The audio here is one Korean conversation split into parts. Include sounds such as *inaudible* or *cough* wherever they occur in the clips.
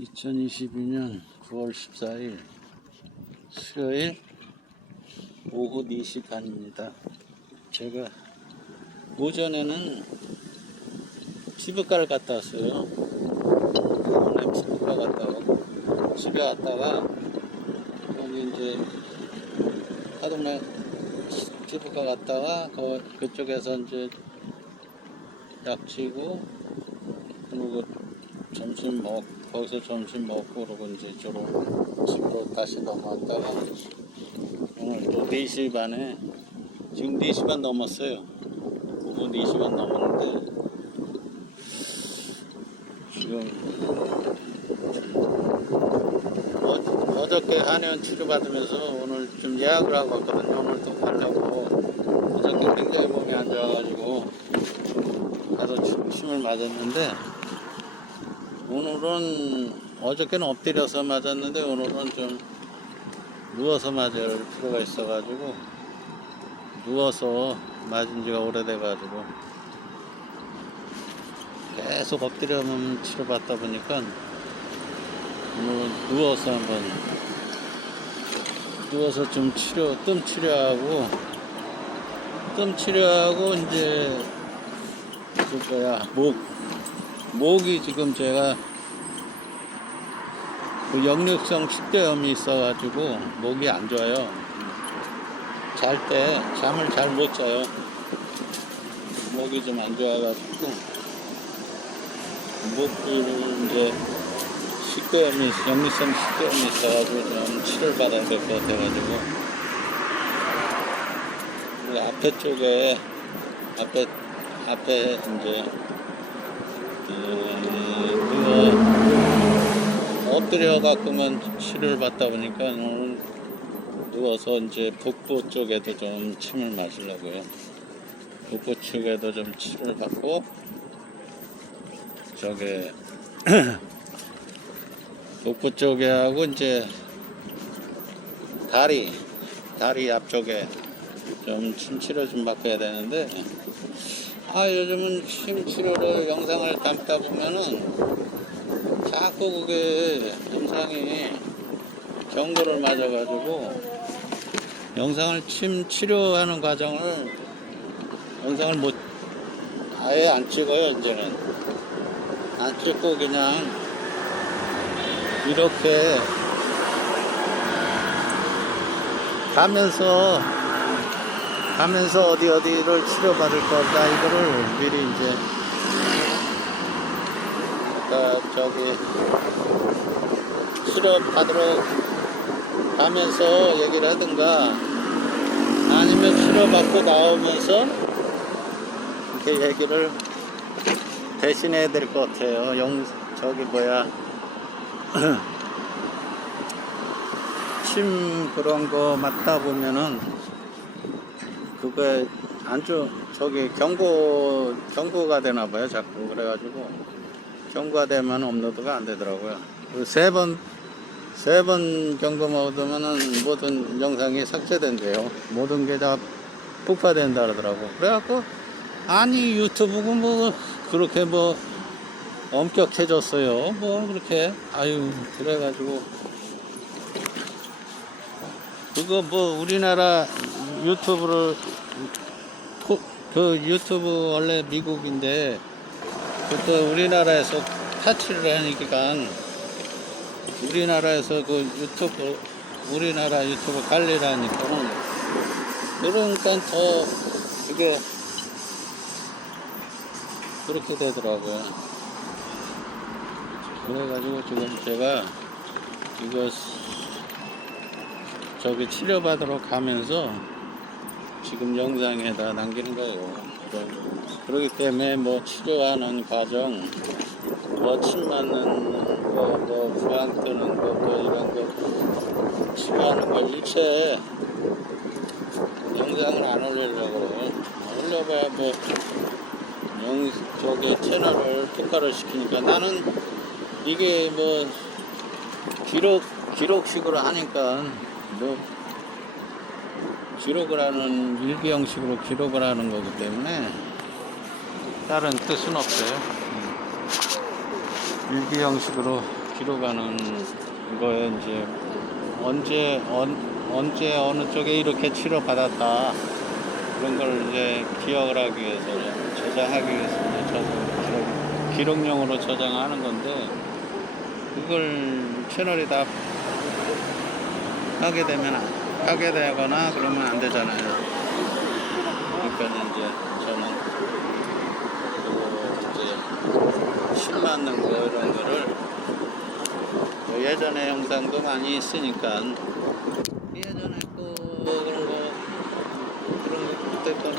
2022년 9월 14일 수요일 오후 4시 반입니다. 제가 오전에는 피부과를 갔다 왔어요. 오늘 피부과 갔다 오고 집에 왔다가 여기 이제 하동면 피부과 갔다가 그, 그쪽에서 이제 약치고 그리고 점심 먹 거기서 점심 먹고 그러고 이제 이쪽으로 집으로 다시 넘어왔다가 오늘 또 4시 반에 지금 4시 반 넘었어요. 오후 4시 반 넘었는데 지금 어, 어저께 한의원 치료받으면서 오늘 좀 예약을 하고 왔거든요. 오늘 또 가려고. 어저께 굉장히 몸이 안 좋아가지고 가서 침- 침을 맞았는데 오늘은 어저께는 엎드려서 맞았는데 오늘은 좀 누워서 맞을 필요가 있어가지고 누워서 맞은 지가 오래돼가지고 계속 엎드려만 치료받다 보니까 오늘 누워서 한번 누워서 좀 치료 뜸 치료하고 뜸 치료하고 이제 그 뭐야 목 목이 지금 제가 그 역류성 식도염이 있어가지고 목이 안 좋아요. 잘 때 잠을 잘 못 자요. 목이 좀 안 좋아가지고 목을 이제 식도염이 역류성 식도염이 있어가지고 좀 치료를 받아야 될 것 같아가지고 그 앞에 쪽에 앞에 앞에 이제 누워 엎드려 갖고만 치료를 받다 보니까 오늘 누워서 이제 복부 쪽에도 좀 침을 마시려고요. 복부 쪽에도 좀 치료를 받고 저게 *clears throat* 복부 쪽에 하고 이제 다리 다리 앞쪽에 좀 침 치료 좀 받아야 되는데 아 요즘은 침 치료를 영상을 담다 보면은 자꾸 그게 영상이 경고를 맞아가지고 영상을 침 치료하는 과정을 영상을 못 아예 안 찍어요 이제는. 안 찍고 그냥 이렇게 가면서 가면서 어디 어디를 치료받을 거다 이거를 미리 이제 아까 저기 치료받으러 가면서 얘기를 하든가 아니면 치료받고 나오면서 이렇게 얘기를 대신해야 될 것 같아요. 영 저기 뭐야 *clears throat* 침 그런 거 맞다 보면은 그거에 안주 저기 경고 경고가 되나 봐요 자꾸. 그래가지고 경고가 되면 업로드가 안 되더라고요. 그세번 세 번 경고 먹으면은 모든 영상이 삭제된대요. 모든 게 다 폭파된다 그러더라고. 그래갖고 아니 유튜브고 뭐 그렇게 뭐 엄격해졌어요. 뭐 그렇게. 아유 그래가지고. 그거 뭐 우리나라 유튜브를 포- 그 유튜브 원래 미국인데 그때 우리나라에서 타치를 하니까 우리나라에서 그 유튜브 우리나라 유튜브 관리를 하니까는 그러니까 더 이게 그렇게 되더라고요. 그래가지고 지금 제가 이거 저기 치료받으러 가면서 지금 영상에다 남기는 거예요. 그러기 때문에 뭐 치료하는 과정, 뭐 침 맞는 거, 뭐 부항 뜨는 거, 뭐 이런 거 치료하는 거 일체 영상을 안 올리려고 올려봐야 뭐 영, 저기 채널을 특화를 시키니까 나는 이게 뭐 기록 기록식으로 하니까 뭐 기록을 하는 일기 형식으로 기록을 하는 거기 때문에 다른 뜻은 없어요. 음. 일기 형식으로 가는 거에 이제 언제 언, 언제 어느 쪽에 이렇게 치료 받았다 그런 걸 이제 기억을 하기 위해서 저장하기 위해서 이제 저, 기록, 기록 용으로 저장하는 건데 그걸 채널이 다 하게 되면 안- 하게 되거나 그러면 안 되잖아요. 그러니까 이제 저는 이제 실 맞는 거 이런 거를 뭐 예전에 영상도 많이 있으니까 예전에 거 그런 거 그런 거 그때 거는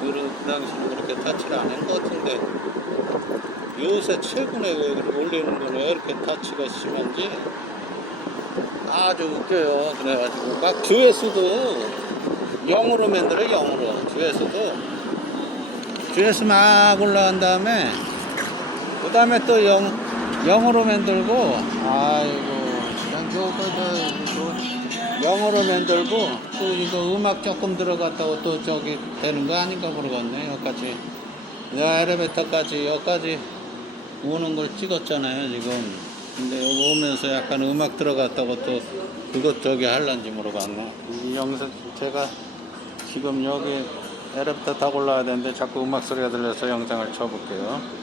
뭐그 당시는 그렇게 타치를 안 한 것 같은데 요새 최근에 올리는 거는 왜 이렇게 타치가 심한지 아주 웃겨요. 그래가지고 막 조회수도 0으로 만들어 0으로. 조회수도. 조회수 막 올라간 다음에 그 다음에 또 0, 0으로 만들고 아이고 그냥 저거 저, 저 0으로 만들고 또 이거 음악 조금 들어갔다고 또 저기 되는 거 아닌가 모르겠네 여기까지. 내가 엘리베이터까지 여기까지 오는 걸 찍었잖아요 지금 근데 여기 오면서 약간 음악 들어갔다고 또 그것 저기 할란지 모르겠네 이 영상 제가 지금 여기 엘리베이터 타고 올라야 되는데 자꾸 음악 소리가 들려서 영상을 쳐볼게요